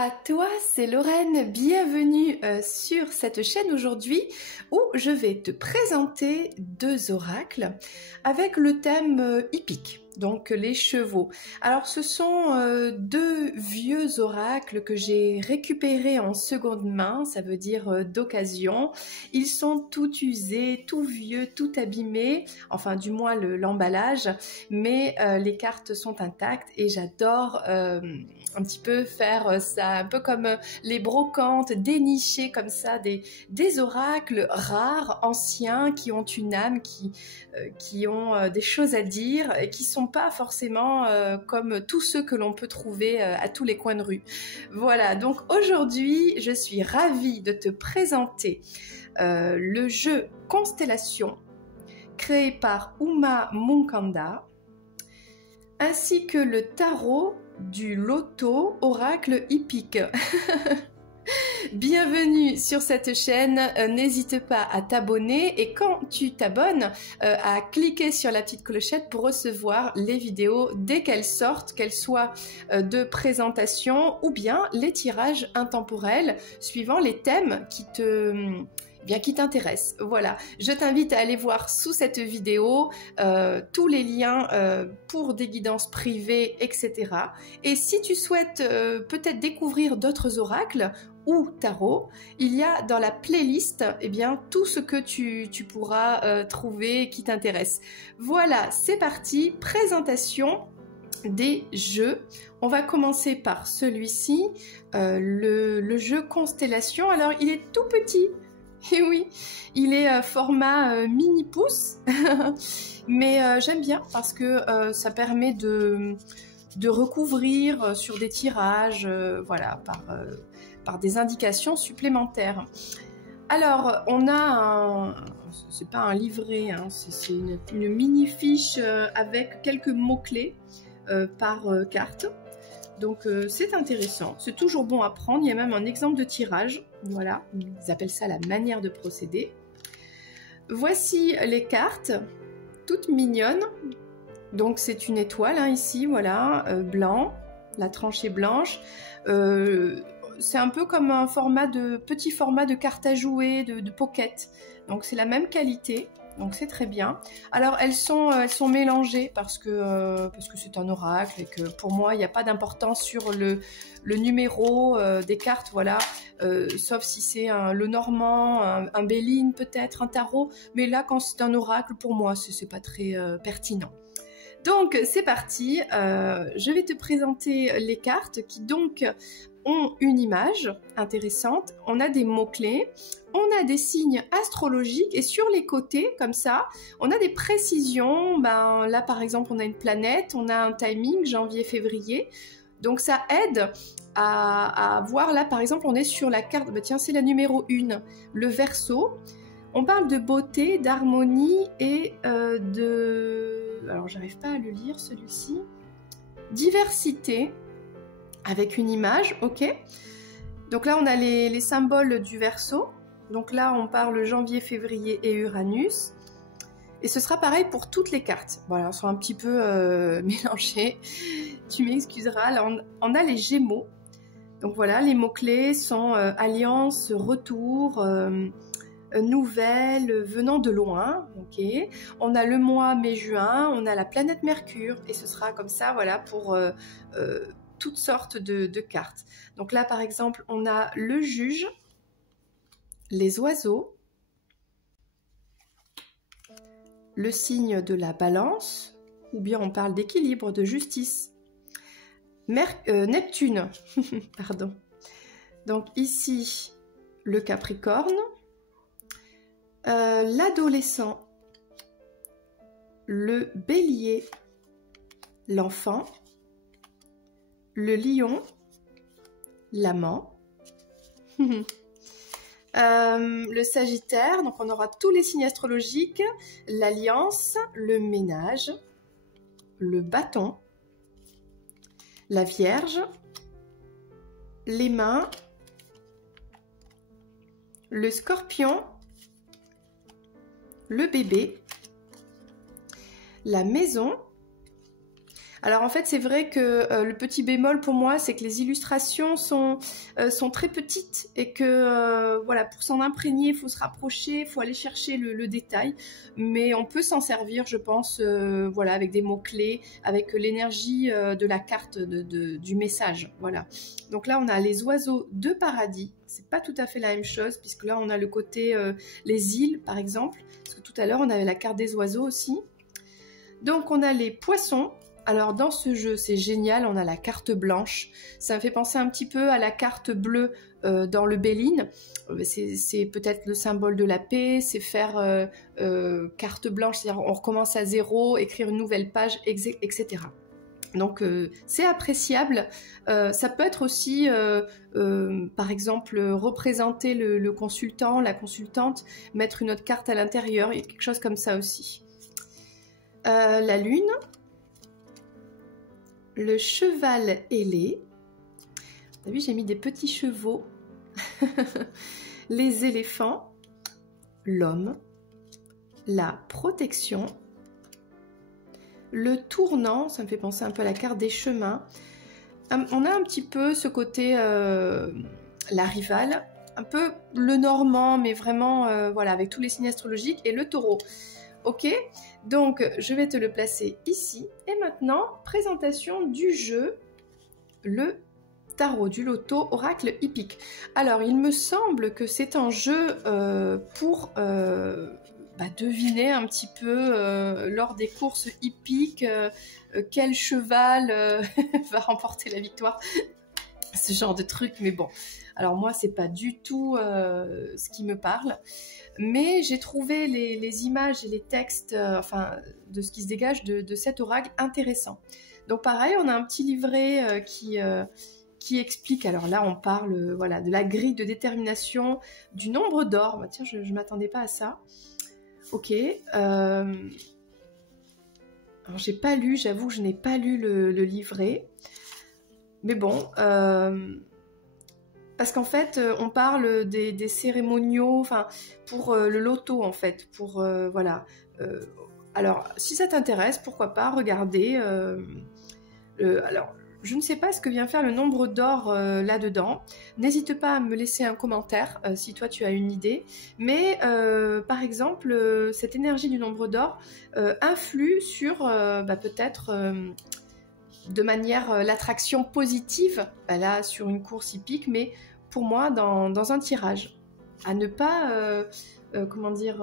à toi, c'est Lorraine, bienvenue sur cette chaîne aujourd'hui où je vais te présenter deux oracles avec le thème hippique, donc les chevaux. Alors ce sont deux vieux oracles que j'ai récupérés en seconde main, ça veut dire d'occasion. Ils sont tout usés, tout vieux, tout abîmés, enfin du moins l'emballage, mais les cartes sont intactes et j'adore un petit peu faire ça, un peu comme les brocantes, dénicher comme ça des oracles rares, anciens, qui ont une âme, qui ont des choses à dire et qui sont pas forcément comme tous ceux que l'on peut trouver à tous les coins de rue. Voilà, donc aujourd'hui, je suis ravie de te présenter le jeu Constellation, créé par Uma Munkanda, ainsi que le tarot du loto oracle hippique. Bienvenue sur cette chaîne, n'hésite pas à t'abonner et quand tu t'abonnes, à cliquer sur la petite clochette pour recevoir les vidéos dès qu'elles sortent, qu'elles soient de présentation ou bien les tirages intemporels suivant les thèmes qui t'intéresse. Voilà, je t'invite à aller voir sous cette vidéo tous les liens pour des guidances privées, etc. Et si tu souhaites peut-être découvrir d'autres oracles ou tarot, il y a dans la playlist tout ce que tu pourras trouver qui t'intéresse. Voilà, c'est parti, présentation des jeux. On va commencer par celui-ci, le jeu Constellation. Alors, il est tout petit. Et oui, il est format mini pouce, mais j'aime bien parce que ça permet de recouvrir sur des tirages, voilà, par des indications supplémentaires. Alors, on a c'est pas un livret, hein, c'est une mini fiche avec quelques mots-clés par carte. Donc c'est intéressant, c'est toujours bon à prendre, il y a même un exemple de tirage, voilà, ils appellent ça la manière de procéder. Voici les cartes, toutes mignonnes, donc c'est une étoile hein, ici, voilà, blanc, la tranche est blanche, c'est un peu comme un petit format de carte à jouer, de pocket, donc c'est la même qualité. Donc c'est très bien. Alors elles sont mélangées parce que c'est un oracle et que pour moi il n'y a pas d'importance sur le numéro des cartes, voilà. Sauf si c'est le normand, un Béline peut-être, un tarot. Mais là quand c'est un oracle, pour moi c'est pas très pertinent. Donc c'est parti, je vais te présenter les cartes qui donc ont une image intéressante, on a des mots-clés, on a des signes astrologiques et sur les côtés, comme ça, on a des précisions. Ben, là par exemple on a une planète, on a un timing, janvier-février, donc ça aide à voir, là par exemple on est sur la carte, ben, tiens c'est la numéro 1, le Verseau. On parle de beauté, d'harmonie et alors j'arrive pas à le lire celui-ci, diversité, avec une image, ok. Donc là on a les symboles du Verseau, donc là on parle janvier, février et Uranus, et ce sera pareil pour toutes les cartes. Voilà, elles sont un petit peu mélangées, tu m'excuseras. Là on a les Gémeaux, donc voilà, les mots-clés sont alliance, retour, nouvelles venant de loin, ok. On a le mois mai-juin, on a la planète Mercure, et ce sera comme ça, voilà, pour toutes sortes de cartes. Donc là, par exemple, on a le Juge, les oiseaux, le signe de la Balance, ou bien on parle d'équilibre, de justice. Neptune, pardon. Donc ici, le Capricorne, l'adolescent, le Bélier, l'enfant, le Lion, l'amant, le Sagittaire, donc on aura tous les signes astrologiques, l'Alliance, le Ménage, le Bâton, la Vierge, les Mains, le Scorpion, le Bébé, la Maison. Alors en fait, c'est vrai que le petit bémol pour moi, c'est que les illustrations sont très petites et que voilà, pour s'en imprégner, il faut se rapprocher, il faut aller chercher le détail. Mais on peut s'en servir, je pense, voilà, avec des mots-clés, avec l'énergie de la carte du message. Voilà. Donc là, on a les oiseaux de paradis. C'est pas tout à fait la même chose, puisque là, on a le côté les îles, par exemple. Parce que tout à l'heure, on avait la carte des oiseaux aussi. Donc on a les poissons. Alors dans ce jeu, c'est génial, on a la carte blanche. Ça me fait penser un petit peu à la carte bleue dans le Béline. C'est peut-être le symbole de la paix, c'est faire carte blanche, c'est-à-dire on recommence à zéro, écrire une nouvelle page, etc. Donc c'est appréciable. Ça peut être aussi, par exemple, représenter le consultant, la consultante, mettre une autre carte à l'intérieur, il y a quelque chose comme ça aussi. La lune. Le cheval ailé. Vous avez vu, j'ai mis des petits chevaux. Les éléphants. L'homme. La protection. Le tournant, ça me fait penser un peu à la carte des chemins. On a un petit peu ce côté la rivale, un peu le normand, mais vraiment voilà, avec tous les signes astrologiques, et le taureau. Ok, donc je vais te le placer ici. Et maintenant, présentation du jeu, le tarot du loto oracle hippique. Alors, il me semble que c'est un jeu pour deviner un petit peu lors des courses hippiques quel cheval va remporter la victoire. Ce genre de truc, mais bon. Alors moi, c'est pas du tout ce qui me parle. Mais j'ai trouvé les images et les textes enfin, de ce qui se dégage de cet oracle intéressant. Donc pareil, on a un petit livret qui explique, alors là on parle voilà, de la grille de détermination, du nombre d'or. Bah, tiens, je ne m'attendais pas à ça. Ok. Alors j'ai pas lu, j'avoue que je n'ai pas lu le livret. Mais bon... Parce qu'en fait, on parle des cérémoniaux, enfin, pour le loto, en fait, pour, voilà. Alors, si ça t'intéresse, pourquoi pas regarder. Alors, je ne sais pas ce que vient faire le nombre d'or là-dedans. N'hésite pas à me laisser un commentaire si toi tu as une idée. Mais, par exemple, cette énergie du nombre d'or influe sur, peut-être... de manière l'attraction positive, là sur une course hippique, mais pour moi dans un tirage. À ne pas, comment dire,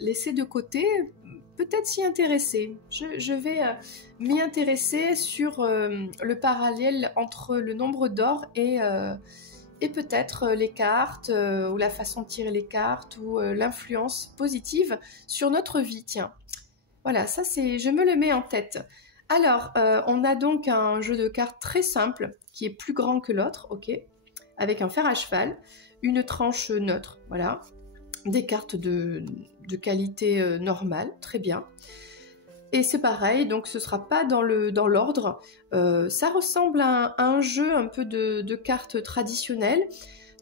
laisser de côté, peut-être s'y intéresser. Je vais m'y intéresser sur le parallèle entre le nombre d'or et peut-être les cartes, ou la façon de tirer les cartes, ou l'influence positive sur notre vie, tiens. Voilà, ça c'est, je me le mets en tête. Alors, on a donc un jeu de cartes très simple, qui est plus grand que l'autre, ok, avec un fer à cheval, une tranche neutre, voilà, des cartes de qualité normale, très bien. Et c'est pareil, donc ce ne sera pas dans l'ordre. Ça ressemble à un jeu un peu de cartes traditionnelles.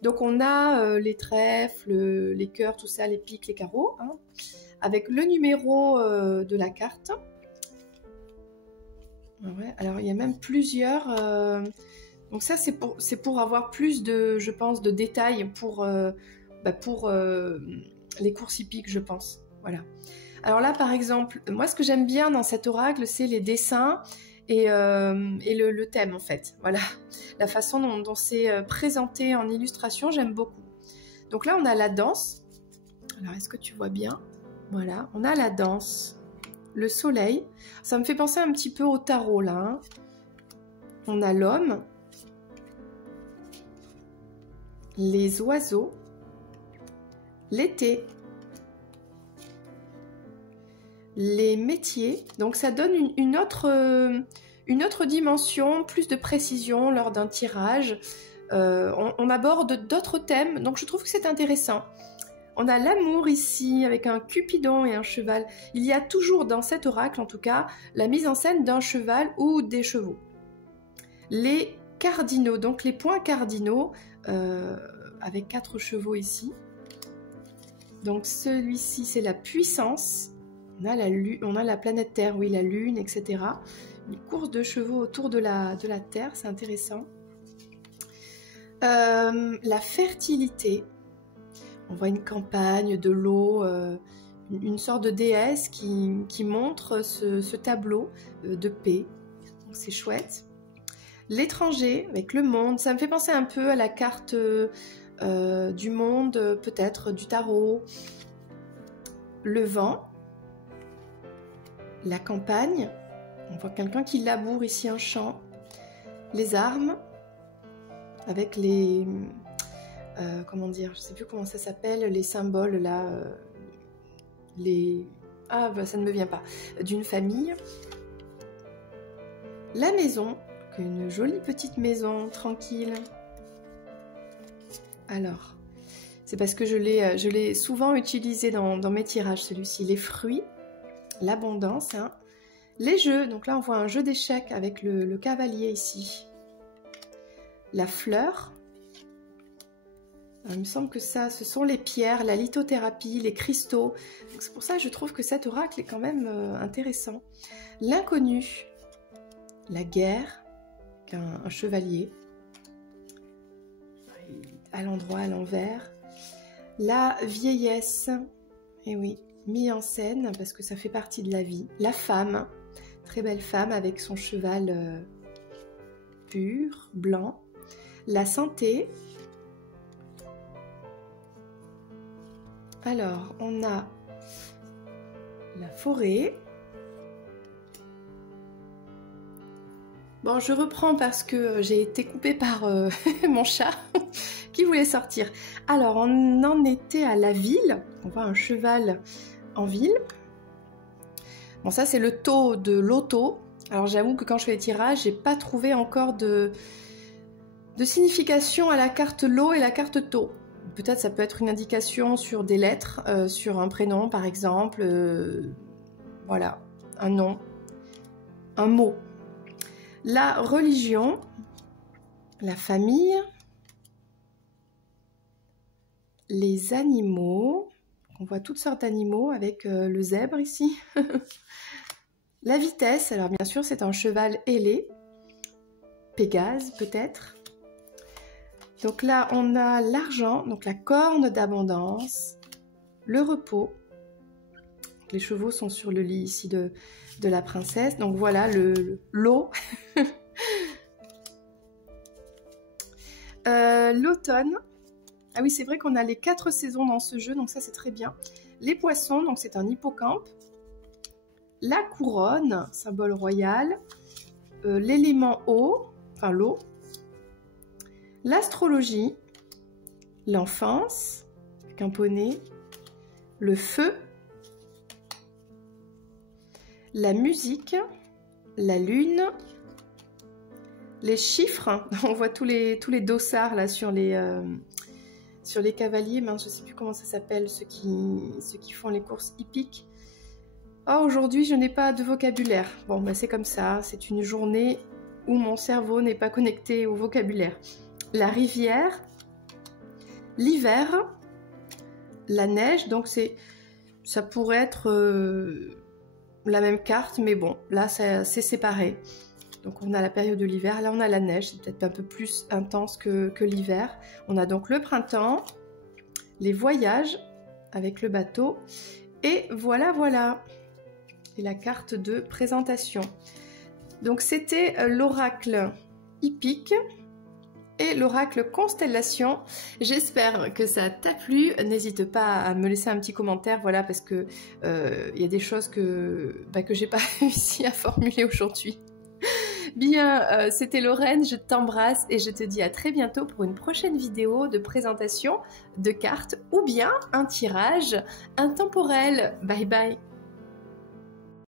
Donc on a les trèfles, les cœurs, tout ça, les piques, les carreaux, hein, avec le numéro de la carte. Ouais, alors il y a même plusieurs. Donc ça c'est pour avoir plus de, je pense, de détails pour les courses hippiques, je pense. Voilà. Alors là par exemple, moi ce que j'aime bien dans cet oracle, c'est les dessins et le thème en fait. Voilà, la façon dont c'est présenté en illustration, j'aime beaucoup. Donc là on a la danse. Alors est-ce que tu vois bien? Voilà, on a la danse. Le soleil, ça me fait penser un petit peu au tarot là. Hein. On a l'homme, les oiseaux, l'été, les métiers. Donc ça donne une autre dimension, plus de précision lors d'un tirage. On aborde d'autres thèmes, donc je trouve que c'est intéressant. On a l'amour ici, avec un cupidon et un cheval. Il y a toujours dans cet oracle, en tout cas, la mise en scène d'un cheval ou des chevaux. Les cardinaux, donc les points cardinaux, avec 4 chevaux ici. Donc celui-ci, c'est la puissance. on a la planète Terre, oui, la Lune, etc. Une course de chevaux autour de la Terre, c'est intéressant. La fertilité. On voit une campagne, de l'eau, une sorte de déesse qui montre ce tableau de paix. C'est chouette. L'étranger, avec le monde, ça me fait penser un peu à la carte du monde, peut-être du tarot. Le vent. La campagne. On voit quelqu'un qui laboure ici un champ. Les armes. Avec les... comment dire, je ne sais plus comment ça s'appelle, les symboles là, ah bah, ça ne me vient pas, d'une famille. La maison, une jolie petite maison, tranquille. Alors, c'est parce que je l'ai souvent utilisé dans mes tirages, celui-ci. Les fruits, l'abondance, hein. Les jeux, donc là on voit un jeu d'échecs avec le cavalier ici. La fleur. Alors, il me semble que ça, ce sont les pierres, la lithothérapie, les cristaux. C'est pour ça que je trouve que cet oracle est quand même intéressant. L'inconnu, la guerre, un chevalier, à l'endroit, à l'envers. La vieillesse, et oui, mis en scène parce que ça fait partie de la vie. La femme, très belle femme avec son cheval pur, blanc. La santé. Alors, on a la forêt. Bon, je reprends parce que j'ai été coupée par mon chat qui voulait sortir. Alors, on en était à la ville. On voit un cheval en ville. Bon, ça, c'est le taux de l'auto. Alors, j'avoue que quand je fais les tirages, j'ai pas trouvé encore de signification à la carte lot et la carte taux. Peut-être ça peut être une indication sur des lettres, sur un prénom par exemple, voilà, un nom, un mot. La religion, la famille, les animaux, on voit toutes sortes d'animaux avec le zèbre ici. La vitesse, alors bien sûr c'est un cheval ailé, Pégase peut-être. Donc là, on a l'argent, donc la corne d'abondance, le repos. Les chevaux sont sur le lit ici de la princesse. Donc voilà, l'eau. L'automne. Ah oui, c'est vrai qu'on a les 4 saisons dans ce jeu, donc ça c'est très bien. Les poissons, donc c'est un hippocampe. La couronne, symbole royal. L'élément eau, enfin l'eau. L'astrologie, l'enfance, avec un poney, le feu, la musique, la lune, les chiffres, on voit tous les dossards là sur les cavaliers, mais je ne sais plus comment ça s'appelle, ceux qui font les courses hippiques. Oh, aujourd'hui je n'ai pas de vocabulaire. Bon, bah, c'est comme ça, c'est une journée où mon cerveau n'est pas connecté au vocabulaire. La rivière, l'hiver, la neige, donc ça pourrait être la même carte, mais bon, là c'est séparé. Donc on a la période de l'hiver, là on a la neige, c'est peut-être un peu plus intense que l'hiver. On a donc le printemps, les voyages avec le bateau, et voilà, et la carte de présentation. Donc c'était l'oracle hippique et l'oracle constellation. J'espère que ça t'a plu. N'hésite pas à me laisser un petit commentaire, voilà, parce que y a des choses que j'ai pas réussi à formuler aujourd'hui. Bien, c'était Lorraine, je t'embrasse et je te dis à très bientôt pour une prochaine vidéo de présentation de cartes ou bien un tirage intemporel. Bye bye.